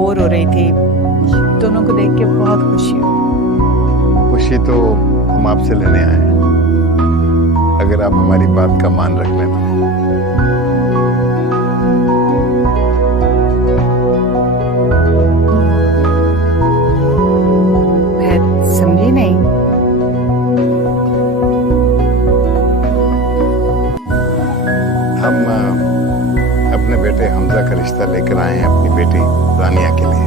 Bore हो रही थी। दोनों को देख के बहुत खुशी हुई। खुशी तो हम आपसे लेने आए हैं, अगर आप हमारी बात का मान रख लें तो। मैं समझी नहीं। हम अपने बेटे हमजा का रिश्ता लेकर आए हैं अपनी बेटी रानिया के लिए,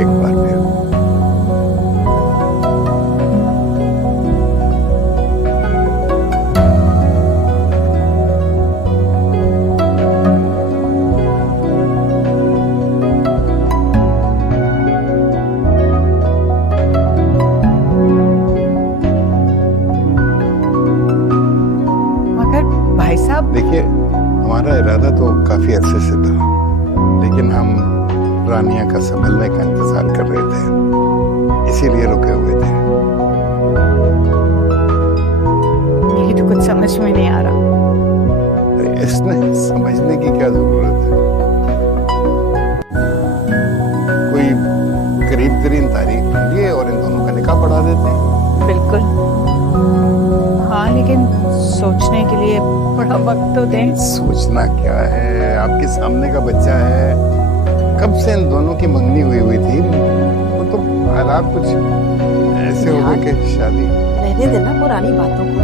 एक बार फिर। मगर भाई साहब, देखिए, हमारा इरादा तो काफी अरसे से था, लेकिन हम रानिया का संभलने का इंतजार कर रहे थे, इसीलिए रुके हुए थे। ये तो कुछ समझ में नहीं आ रहा। इसमें समझने की क्या जरूरत है? कोई करीब तरीन तारीख ढूंढिए और इन दोनों का निकाह पढ़ा देते हैं। बिल्कुल। हाँ, लेकिन सोचने के लिए थोड़ा वक्त तो दें। सोचना क्या है, आपके सामने का बच्चा है, कब से इन दोनों की मंगनी हुई थी। वो तो हालात कुछ ऐसे हो गए कि शादी। रहने देना पुरानी बातों को।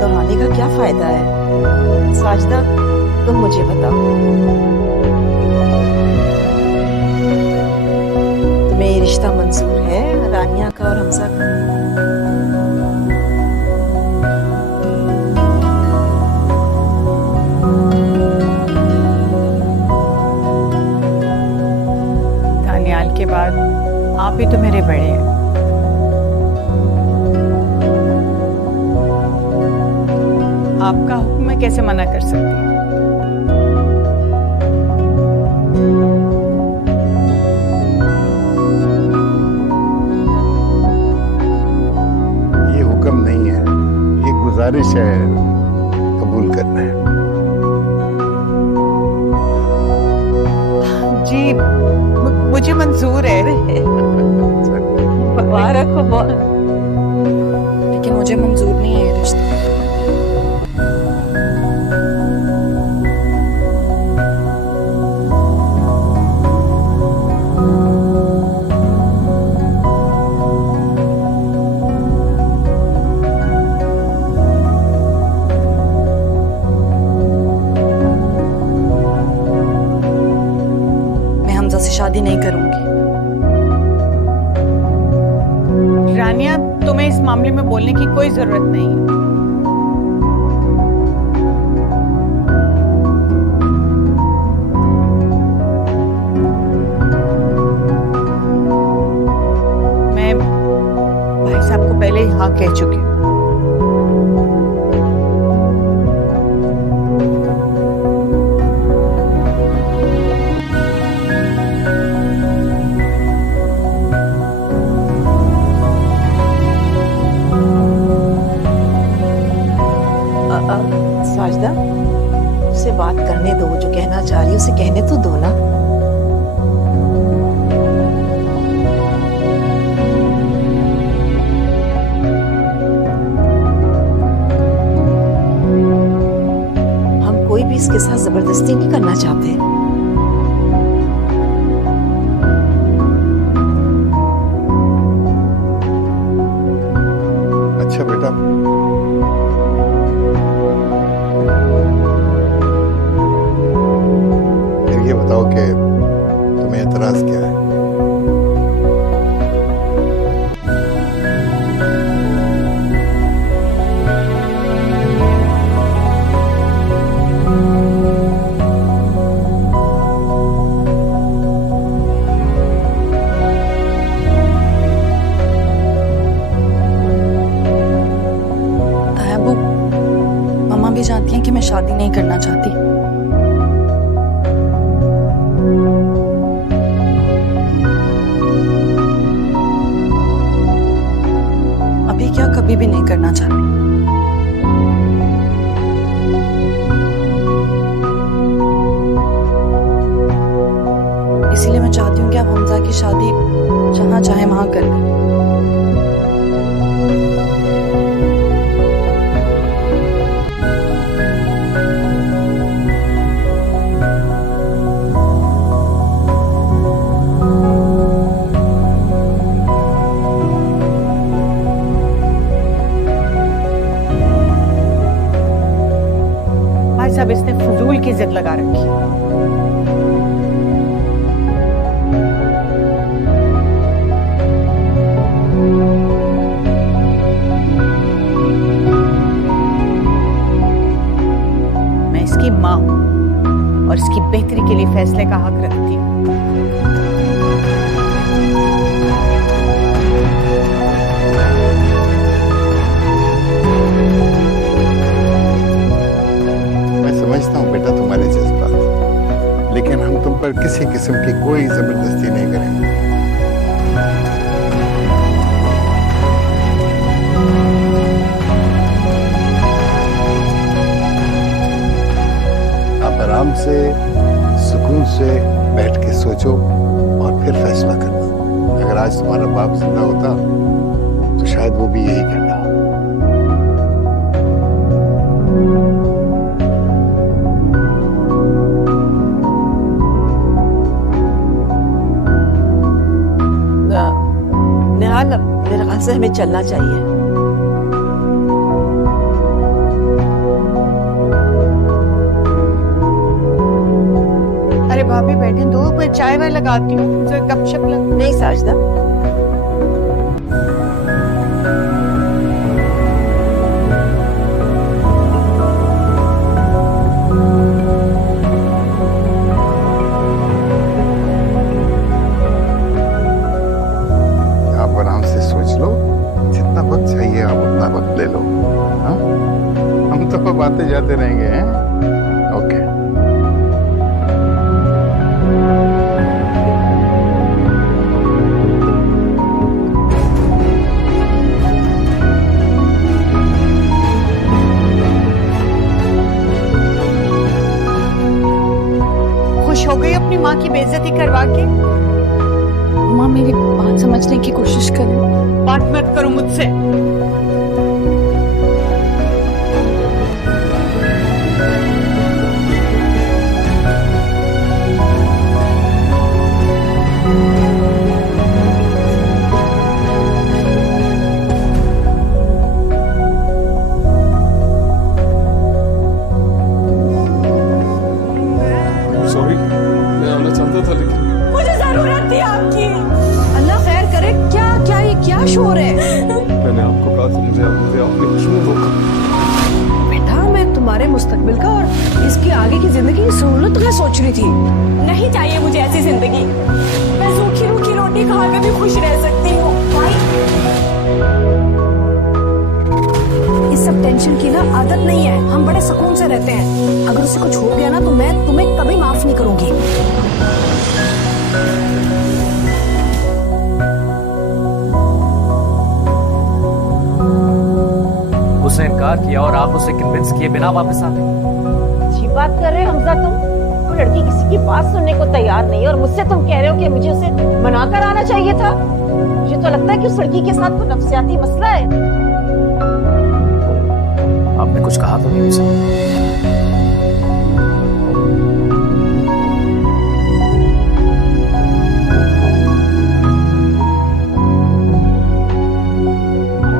दोहराने का क्या फायदा है? साजदा, तुम मुझे बताओ, तुम्हें ये रिश्ता मंजूर है रानिया का और हमजा का? दानियाल के बाद आप ही तो मेरे बड़े हैं। आपका हुक्म मैं कैसे मना कर सकती हूँ? ये हुक्म नहीं है, ये गुजारिश है, कबूल करना है। जी, मुझे मंजूर है। मुबारक हो बहुत, लेकिन मुझे मंजूर नहीं है ये रिश्ता। मैं हमजा से शादी नहीं करूंगी। रानिया, तुम्हें इस मामले में बोलने की कोई जरूरत नहीं है। मैं भाई साहब को पहले ही हाँ कह चुकी हूँ। साजदा, उसे बात करने दो, जो कहना चाह रही है उसे कहने तो दो ना। हम कोई भी इसके साथ जबरदस्ती नहीं करना चाहते। अच्छा बेटा, फिर ये बताओ कि तुम्हें एतराज क्या है? भी जानती हैं कि मैं शादी नहीं करना चाहती। कभी भी नहीं करना चाहती। इसीलिए मैं चाहती हूँ कि आप हमजा की शादी जहाँ चाहे वहां कर लें। भाई साहब, इसने फजूल की जिद लगा रखी है। मैं इसकी माँ हूं और इसकी बेहतरी के लिए फैसले का हक रखती हूँ। समझता हूँ बेटा तुम्हारे जज्बात, लेकिन हम तुम पर किसी किस्म की कोई जबरदस्ती नहीं करेंगे। आप आराम से सुकून से बैठ के सोचो और फिर फैसला करना। अगर आज तुम्हारा बाप जिंदा होता तो शायद वो भी यही कहता। निहाल, मेरे ख्याल से हमें चलना चाहिए। अरे भाभी बैठे दो, मैं चाय वाय लगाती हूँ, जो गपशप लग। नहीं साजदा, आप आराम से सोच लो, जितना वक्त चाहिए आप उतना वक्त ले लो। हाँ, हम तो अब आते जाते रहेंगे हैं। ओके। खुश हो गई अपनी माँ की बेइज्जती करवा के? माँ मेरी बात समझने की कोशिश करें। बात मत करो मुझसे। सॉरी, मैं आना चाहता था लेकिन मुझे जरूरत थी आपकी। अल्लाह खैर करे। क्या क्या ये क्या शोर है? मैंने आपको कहा था मुझे आपने क्यों रोका? बेटा मैं तुम्हारे मुस्तकबिल का और इसकी आगे की जिंदगी की सहूलत का सोच रही थी। नहीं चाहिए मुझे ऐसी जिंदगी। मैं सूखी रूखी रोटी खा के भी खुश रह सकती हूँ। इस सब टेंशन की ना आदत नहीं है। हम बड़े सुकून से रहते हैं। अगर उसे कुछ हो गया ना तो मैं तुम्हें कभी माफ नहीं करूंगी। उसने इनकार किया और आप उसे कन्विंस किए बिना वापस आ गए। अच्छी बात कर रहे हो हमजा तुम। वो लड़की किसी की बात सुनने को तैयार नहीं है और मुझसे तुम कह रहे हो कि मुझे उसे मनाकर आना चाहिए था। मुझे तो लगता है कि उस लड़की के साथ कोई नफसियाती मसला है। आपने कुछ कहा तो नहीं उसे?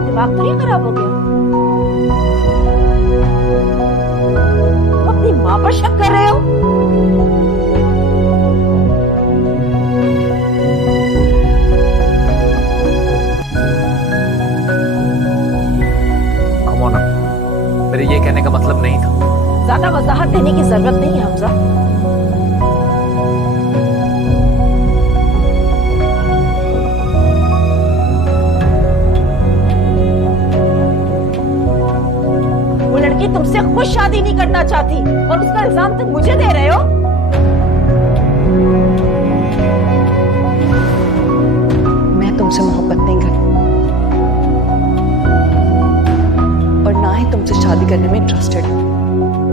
दिमाग तो नहीं खराब हो गया? तुम अपनी माँ पर शक कर रहे हो? Come on up. मेरे ये कहने का मतलब नहीं था। ज्यादा वजाहत देने की जरूरत नहीं है हमजा। वो लड़की तुमसे खुद शादी नहीं करना चाहती और उसका इल्जाम तुम मुझे दे रहे हो। मैं तुमसे मोहब्बत नहीं करती। शादी करने में इंटरेस्टेड हूँ,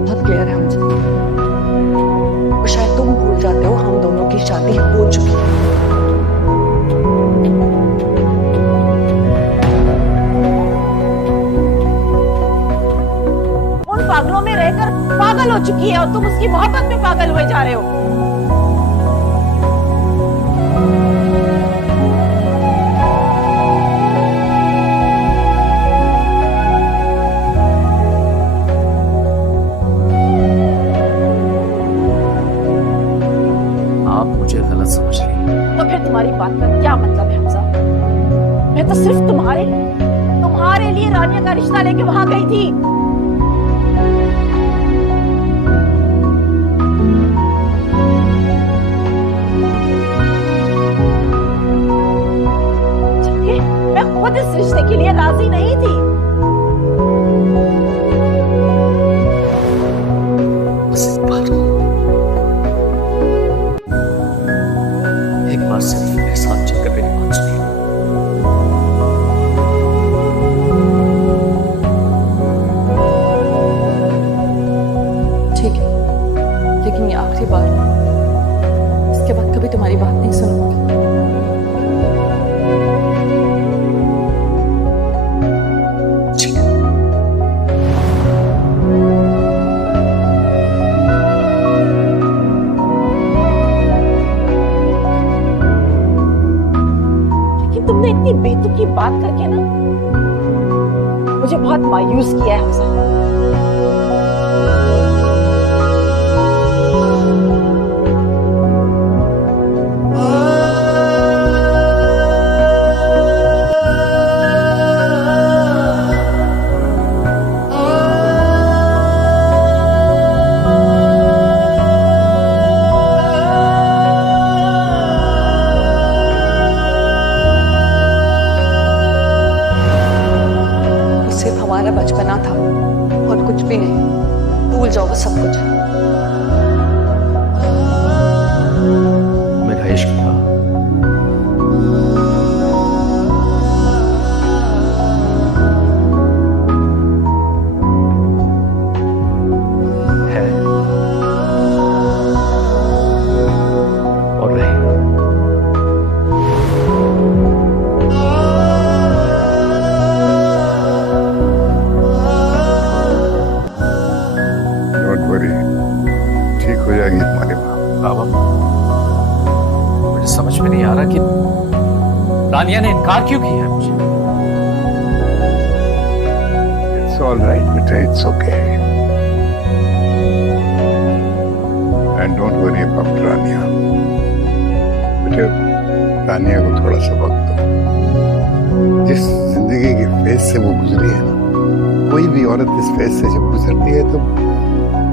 बहुत क्लियर है मुझे। और शायद तुम भूल जाते हो हम दोनों की शादी हो चुकी है। उन पागलों में रहकर पागल हो चुकी है और तुम उसकी मोहब्बत में पागल हुए जा रहे हो। आप मुझे गलत समझ रही हैं। तो फिर तुम्हारी बात का क्या मतलब है हमजा? मैं तो सिर्फ तुम्हारे लिए रानिया का रिश्ता लेके वहां गई थी। जबकि मैं खुद इस रिश्ते के लिए राजी नहीं थी। बस एक बार सिर्फ मेरे साथ चलकर मेरी बात सुनिए। ठीक है, लेकिन ये आखिरी बार, इसके बाद कभी तुम्हारी बात नहीं सुनूंगी। ठीक है। लेकिन तुमने इतनी बेतुकी बात करके ना मुझे बहुत मायूस किया है हमजा। सिर्फ हमारा बचपना था और कुछ भी नहीं। भूल जाओ वो सब कुछ। मेरा इश्क था, है और रहेगा। डोंट वरी, ठीक हो जाएगी तुम्हारी माँ। बाबा, मुझे समझ में नहीं आ रहा कि रानिया ने इनकार क्यों किया है मुझे। इट्स ऑल राइट बेटा, it's okay. And don't worry about Rania. बेटे, रानिया को थोड़ा सा वक्त दो। जिस जिंदगी के फेज से वो गुजरी है ना, कोई भी औरत इस फेज से जब गुजरती है तो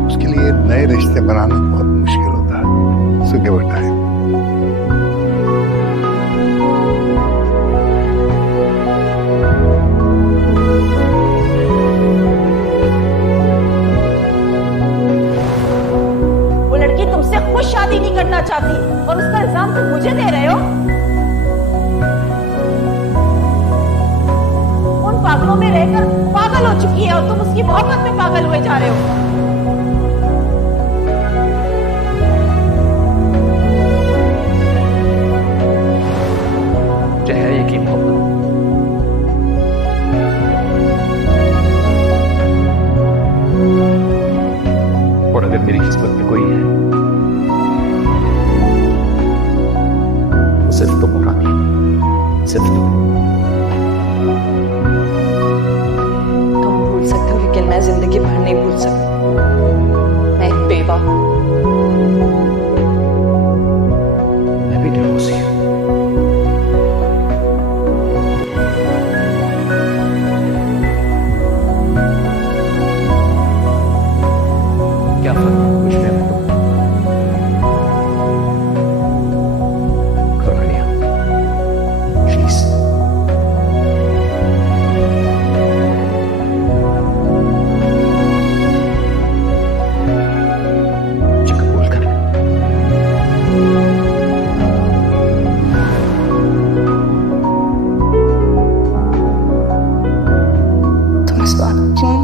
उसके लिए नए रिश्ते बनाना बहुत मुश्किल होता है। So give it time. वो लड़की तुमसे खुद शादी नहीं करना चाहती और उसका इल्जाम तुम मुझे दे रहे हो। उन पागलों में रहकर पागल हो चुकी है और तुम उसकी मोहब्बत में पागल हुए जा रहे हो। मुझे है यकीन मोहब्बत, और अगर मेरी किस्मत में कोई है तो सिर्फ तुम हो रानी, सिर्फ तुम। तुम भूल सकते हो लेकिन मैं जिंदगी भर नहीं भूल सकती। मैं एक बेवा हूँ। मैं भी डिवोर्सी हूं। क्या फर्क कुछ नहीं है तो कहानियां प्लीज।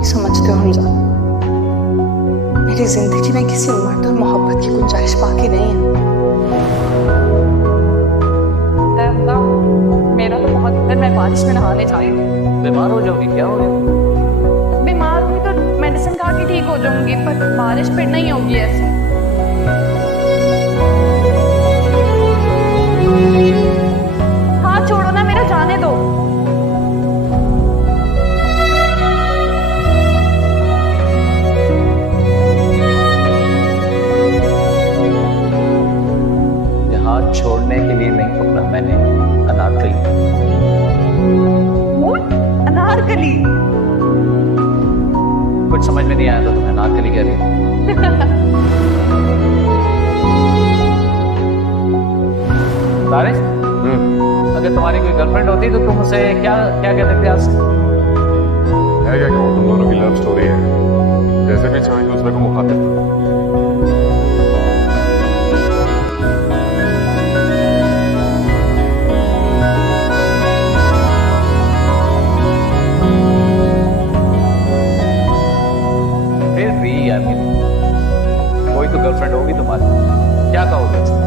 नहीं समझते हो हमजा। मेरी जिंदगी में किसी मर्द और मोहब्बत की गुंजाइश बाकी नहीं है। मेरा तो बहुत दिन मैं बारिश में नहाने जा रही हूँ। बीमार हो जाओगी, क्या हो गया? बीमार हुई तो मेडिसिन खा के ठीक हो जाऊंगी, पर बारिश फिर नहीं होगी ऐसी। हाथ छोड़ो ना मेरा, जाने दो। ये हाथ छोड़ने के लिए नहीं पकड़ा मैंने, अनारकली। अनारकली? कुछ समझ में नहीं आया तो तुम्हें अनारकली कह रही हो। तारिक, अगर तुम्हारी कोई गर्लफ्रेंड होती तो तुम उसे क्या क्या कहते थे आज से? है क्या कहूँ, तुम दोनों की लव स्टोरी है, जैसे भी चाहे दूसरे को मुखातिब। फिर भी यार, कोई तो गर्लफ्रेंड होगी तुम्हारी, क्या कहोगे उससे?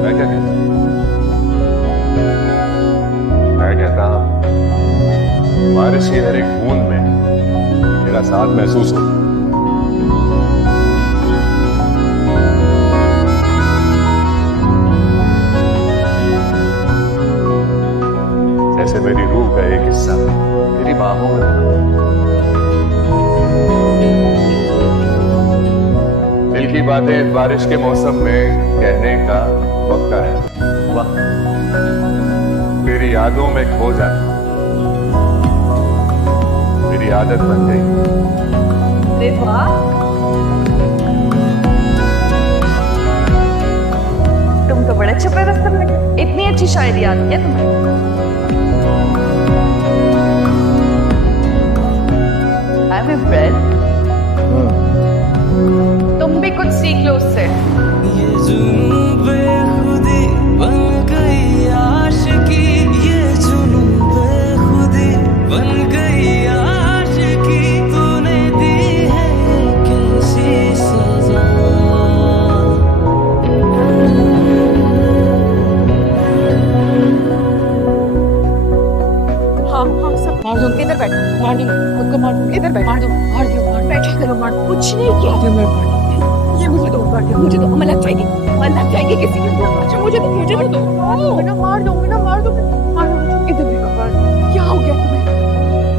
मैं क्या कहता, मैं कहता बारिश की हर एक बूंद में मेरा साथ महसूस हो। जैसे मेरी रूह का एक हिस्सा तेरी बाहों में। दिल की बातें इस बारिश के मौसम में कहने का वक्त है। वाह, तेरी यादों में खो जाना मेरी आदत बन गई। अरे वाह, तुम तो बड़े छुपे रस्ते में, इतनी अच्छी शायरी आती है तुम्हें। I'm impressed। तुम भी कुछ सीख लो उससे। ये जुनून बेखुदी बन गई आशिकी, ये जुनून बेखुदी बन गई आशिकी, तूने दी है कैसी सजा। हाँ हाँ, सब मार दो, इधर बैठो, मार दो खुद को, मार दो, इधर बैठो, मार दो, मार दो, मार बैठो, करो, मार, कुछ नहीं किया जो मैं मार, ये मुझे तो मार दो, मुझे तो अमल लग जाएगी, अमल लग जाएगी किसी के ऊपर, अच्छा मुझे तो मुझे तो ना मार दो, ना मार दो, मार दो, इधर बैठो, मार दो। क्या हो गया तुम्हें?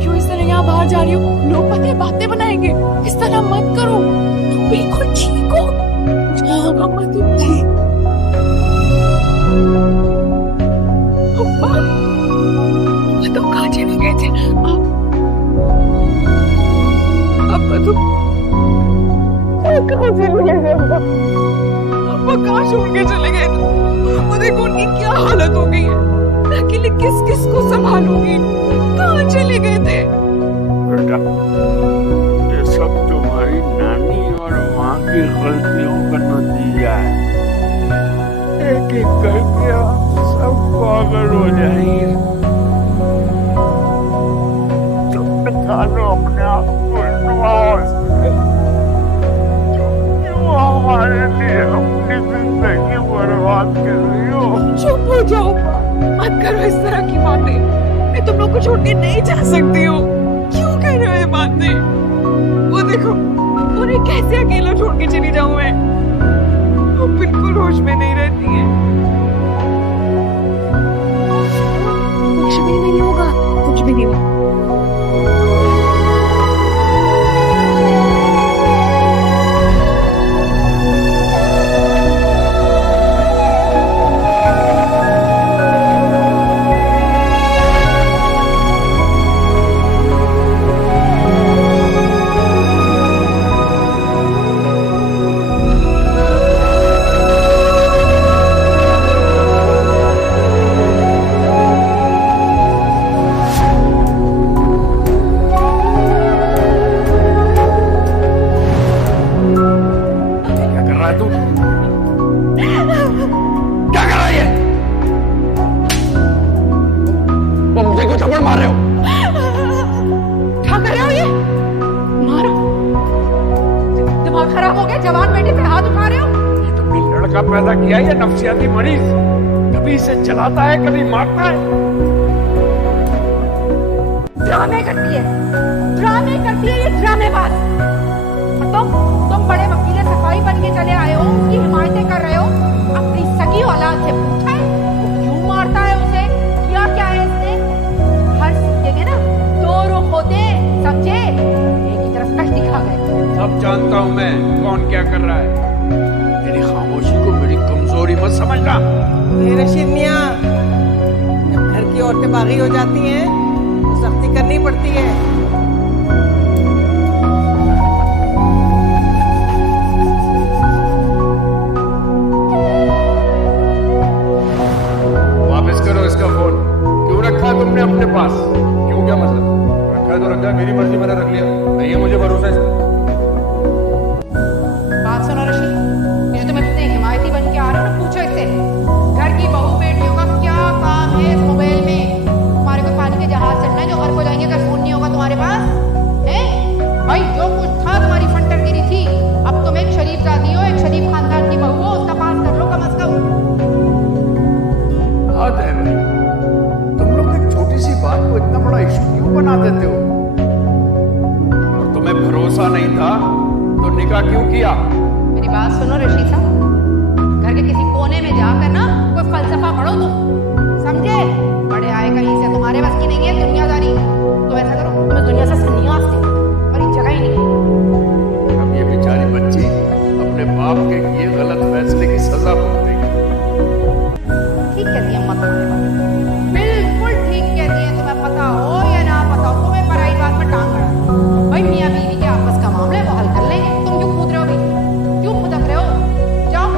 क्यों इस तरह यहाँ बाहर जा रही हो? लोग पता है बातें बनाएंगे, इस तरह मत करो, तुम बिल्कुल ठीक हो। अम्मा तुम ठीक, अम्मा तो कहाँ चले गए थे? अब तो कहाँ चले गए थे? अब्बा कहाँ छोड़ के चले गए थे? वो देखो उनकी क्या हालत हो गई है, अकेले किस किस को संभालूंगी? कहाँ चले गए थे? बेटा, ये सब तुम्हारी नानी और माँ की गलतियों का नतीजा है। एक एक करके हम सब पागल हो जाएंगे। निकालो अपने आप को क्यों हमारे लिए अपनी जिंदगी बर्बाद कर रही हो? चुप हो जाओ, मत करो इस तरह की बातें, मैं तुम लोग को छोड़ के नहीं जा सकती हूँ। क्यों कर रहे हो ये बातें? वो देखो उन्हें कैसे अकेला छोड़ के चली जाऊं मैं, वो बिल्कुल होश में नहीं रहती है। कुछ भी नहीं होगा, कुछ भी नहीं होगा। नफसियाती मरीज, कभी इसे जलाता है कभी मारता है। ड्रामे करती है ये ड्रामेबाज। और तुम बड़े वकील सफाई बन के चले आए हो, उसकी हिमायतें कर रहे हो। अपनी सगी औलाद से पूछा है वो क्यों मारता है उसे, किया क्या है इसने? हर सिक्के के ना दो रुख होते हैं, समझे? एक ही तरफ कश दिखा गए। सब जानता हूं मैं कौन क्या कर रहा है। मेरी खामोशी को मेरी कमजोरी मत समझना। रशीद मियां, जब घर की औरतें बागी हो जाती हैं तो सख्ती करनी पड़ती है। वापस करो इसका फोन। क्यों रखा है तुमने अपने पास? क्यों, क्या मतलब? रखा है तो रखा है, मेरी मर्जी मैंने रख लिया। नहीं है मुझे भरोसा इस पर। बात सुनो रशीद, ये तुम इतने हिमायती बन के आ रहे हो ना, पूछो इससे घर की बहू बेटियों का क्या काम है इस मोबाइल में? तुम्हारे को पानी के जहाज चढ़ना है जो घर को जाएंगे, अगर फोन नहीं होगा तुम्हारे पास है? भाई जो कुछ था तुम्हारी फंटरगिरी थी, अब तुम एक शरीफ जाती हो, एक शरीफ खानदान की बहू हो, उसका पास कर लो कम से कम। बात है भाई, तुम लोग एक छोटी सी बात को इतना बड़ा इशू क्यों बना देते हो? और तुम्हें भरोसा नहीं था तो निकाह क्यों किया? मेरी बात सुनो रशीद साहब, घर के किसी कोने में जाकर ना कोई फलसफा पढ़ो तुम, समझे? बड़े आए कहीं से, तुम्हारे बस की नहीं है दुनियादारी। तो ऐसा करो, तुम्हें दुनिया से संन्यास दे, तुम्हारी जगह ही नहीं है। अब ये बेचारी बच्ची अपने बाप के किए गलत फैसले की सजा भुगतेगी। ठीक कहती है अम्मा तुम्हारे बात, बिल्कुल ठीक कहती है। तुम्हें पता हो या ना पता हो, तुम्हें पराई बात में टांग अड़ा दो। भाई मियाँ बीवी के आपस का मामला है, वो हल कर लेंगे। तुम क्यों कूद रहे हो अभी? क्यों खुदक रहे हो? जाओ।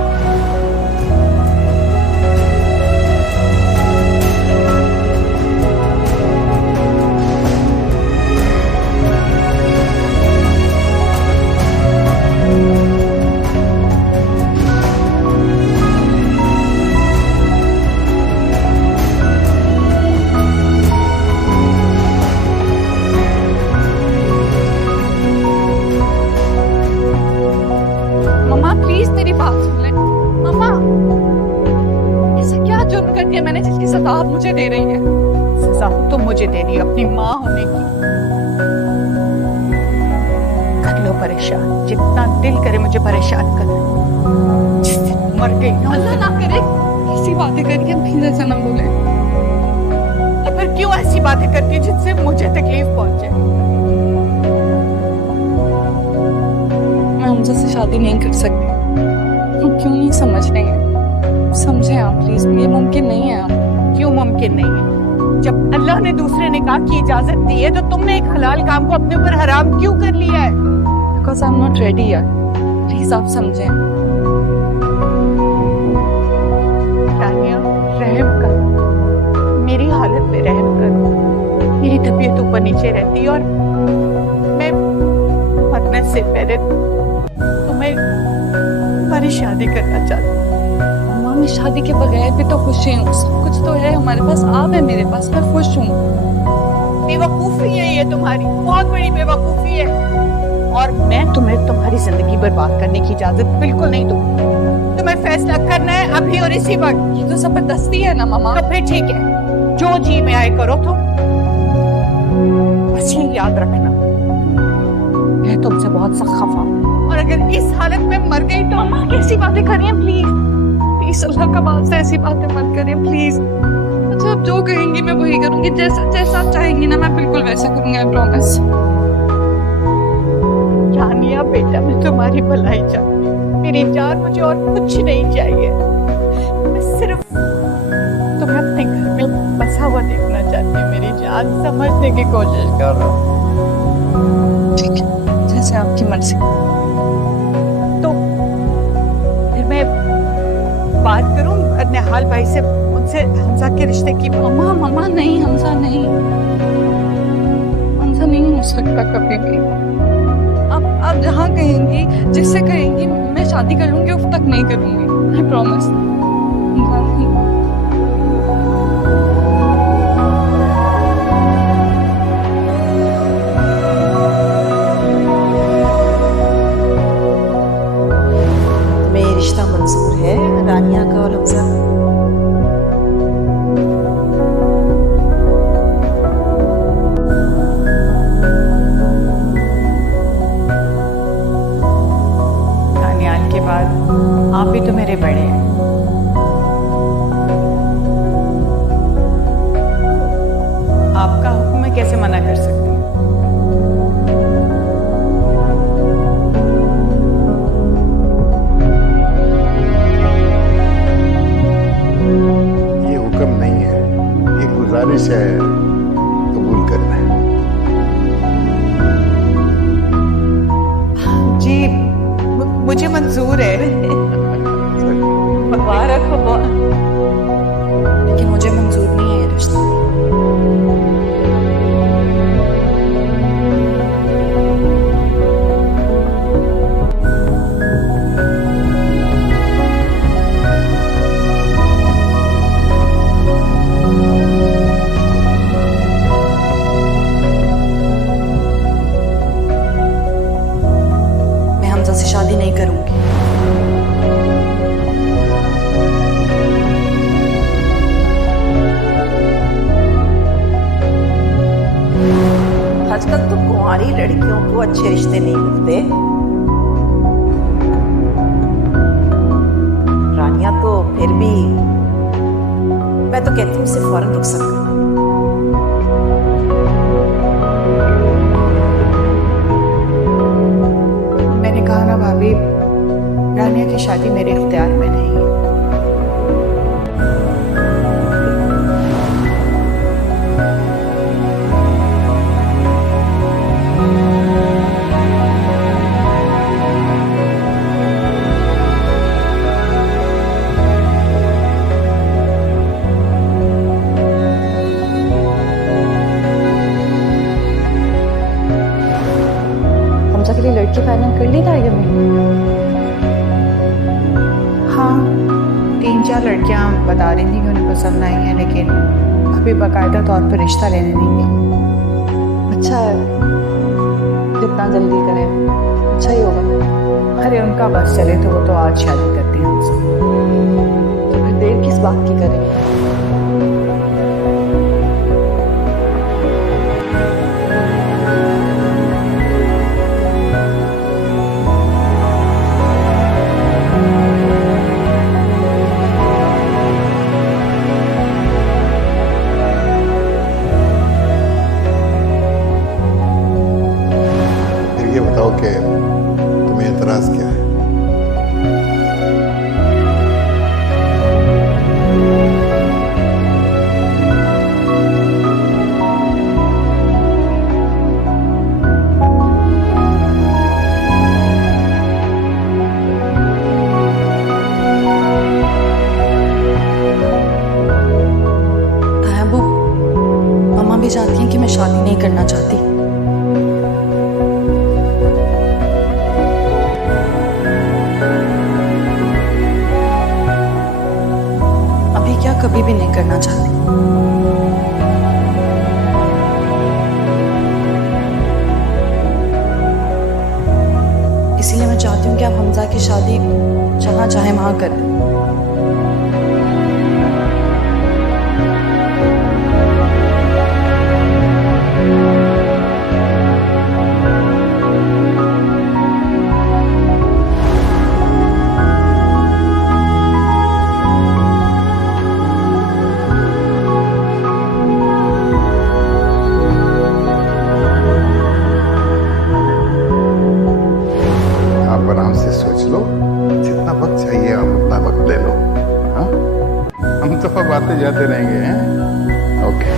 मम्मा प्लीज मेरी बात सुन ले। मम्मा ऐसा क्या जुर्म कर दिया मैंने जिसकी सजा आप मुझे दे रही है? सजा तो मुझे दे रही है अपनी माँ होने की। कर लो परेशान, जितना दिल करे मुझे परेशान कर। जिस दिन मर गई ना, अल्लाह ना करे ऐसी बातें करिए, प्लीज ऐसा ना बोले। तो फिर क्यों ऐसी बातें करती है जिससे मुझे तकलीफ पहुंचे? मैं हमजा से शादी नहीं कर सकती। आप क्यों नहीं समझ रहे हैं? समझे आप प्लीज, ये मुमकिन नहीं है। आप क्यों मुमकिन नहीं है? जब अल्लाह ने दूसरे निकाह की इजाजत दी है तो तुमने एक हलाल काम को अपने ऊपर हराम क्यों कर लिया है? Because I am not ready यार, प्लीज आप समझें। तानिया, रहम कर, मेरी हालत पे रहम कर। मेरी तबीयत ऊपर नीचे रहती है और मैं मरने से पहले तुम्हें तुम्हारी शादी करना चाहती हूँ। मम्मा मैं शादी के बगैर भी तो खुश हूँ, सब कुछ तो है हमारे पास। आप है मेरे पास, मैं खुश हूँ। बेवकूफी है ये तुम्हारी, बहुत बड़ी बेवकूफी है। और मैं तुम्हें तुम्हारी जिंदगी बर्बाद करने की इजाजत बिल्कुल नहीं दूंगी। तुम्हें फैसला करना है अभी और इसी वक्त। ये तो जबरदस्ती है ना मम्मा। तो फिर ठीक है, जो जी में आए करो तुम। बस ये याद रखना, मैं तुमसे बहुत सख्त खफा हूं, और अगर इस हालत में मर गई तो। मम्मा कैसी बातें कर रही हैं? प्लीज प्लीज अल्लाह का वास्ता ऐसी बातें मत करें प्लीज। अच्छा आप जो कहेंगी मैं वही करूंगी, जैसा जैसा आप चाहेंगी ना मैं बिल्कुल वैसा करूंगी, आई प्रॉमिस। जानिया बेटा, मैं तुम्हारी भलाई चाहती हूँ। मेरी जान, मुझे और कुछ नहीं चाहिए। मैं सिर्फ तुम्हें अपने घर में बसा हुआ देखना चाहती हूँ। मेरी जान, समझने की कोशिश कर रहा हूँ। ठीक है, जैसे आपकी मर्जी। तो फिर मैं बात करूं निहाल भाई से, उनसे हमजा के रिश्ते की। मम्मा मम्मा नहीं, हमजा नहीं, हमजा नहीं हो सकता कभी भी। आप जहाँ कहेंगी, जिससे कहेंगी मैं शादी कर लूंगी, उस तक नहीं करूंगी, आई प्रॉमिस। तुम्हें रिश्ता मंजूर है रानिया का और इसे कबूल करना है। जी मुझे मंजूर है। मुबारक हो। लेकिन मुझे मंजूर नहीं है ये रिश्ता। मैं हमजा से शादी नहीं करूंगी। आजकल तो कुंवारी लड़कियों को अच्छे रिश्ते नहीं मिलते। रानिया तो फिर भी, मैं तो कहती हूँ इसे फौरन रुक सकता। मैंने कहा ना भाभी, रानिया की शादी मेरे इख्तियार में नहीं है। हमजा के लिए लड़की फाइनल कर ली टाइगर में? हाँ, 3-4 लड़कियां बता रही थी कि उन्हें पसंद आई हैं, लेकिन अभी बाकायदा तौर पर रिश्ता लेने नहीं गए। अच्छा है, जितना जल्दी करें अच्छा ही होगा। अरे उनका बस चले तो वो तो आज शादी करते हैं हमसे। तो फिर देर किस बात की करें? फिर ये बताओ कि तुम्हें एतराज क्या है? अबू, मम्मा भी जानती हैं कि मैं शादी नहीं करना चाहती। अभी क्या, कभी भी नहीं करना चाहती। इसीलिए मैं चाहती हूँ कि आप हमजा की शादी जहाँ चाहे वहाँ कर दें। आप आराम से सोच लो, जितना वक्त चाहिए आप उतना वक्त ले लो। हाँ, हम तो अब आते जाते रहेंगे हैं। ओके।